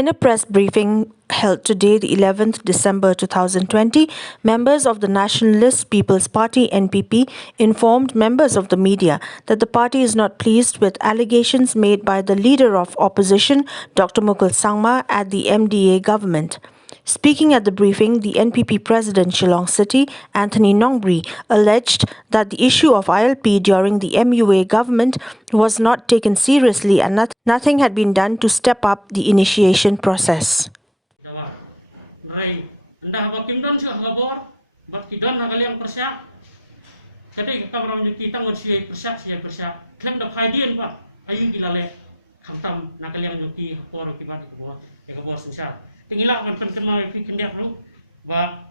In a press briefing held today, the 11th December 2020, members of the Nationalist People's Party (NPP) informed members of the media that the party is not pleased with allegations made by the leader of opposition, Dr. Mukul Sangma, at the MDA government. Speaking at the briefing, the NPP president Shillong City, Anthony Nongbri, alleged that the issue of ILP during the MUA government was not taken seriously and nothing had been done to step up the initiation process. Tingila kan penkenal fikir dia perlu, bah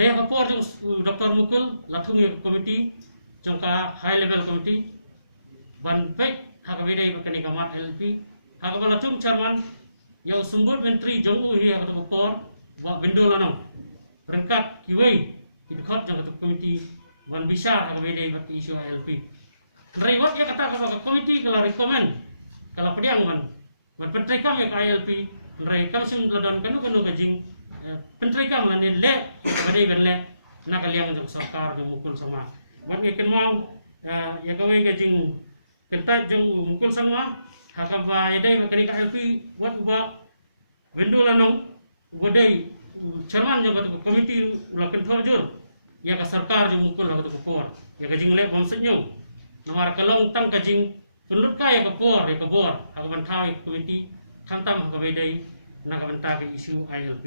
dia kapor jeng Dr. Mukul latung yang komiti, jangka high level komiti, ban baik hakabedai berkini kamat LP, hakabala latung chairman yang sumber menteri jong ini yang ketua kapor, bah bendolanam, berangkat kiwai ikut jangka komiti, ban bisa hakabedai berkini isu LP. Mereka yang kata kepada komiti kalau rekomend, kalau pediang ban penteri kami ke ILP. Mereka kami sudah kanu gajing penteri kami ni le badai le nak liang jang sarkar jang Mukul sama. Bagi kenal ya kami gajing kentai jang Mukul sama. Hakam ba yadai bakari ILP buat ba bendulanong badai chairman jang komiti ulah control jur. Ya ka sarkar jang Mukul nak kapor. Ya gajing le bangsenyo. Namar kalong tang gajing penlut kaya kapor ya kapor. Hakam bantai komiti Kantam kabedai nak bentar isu ILP.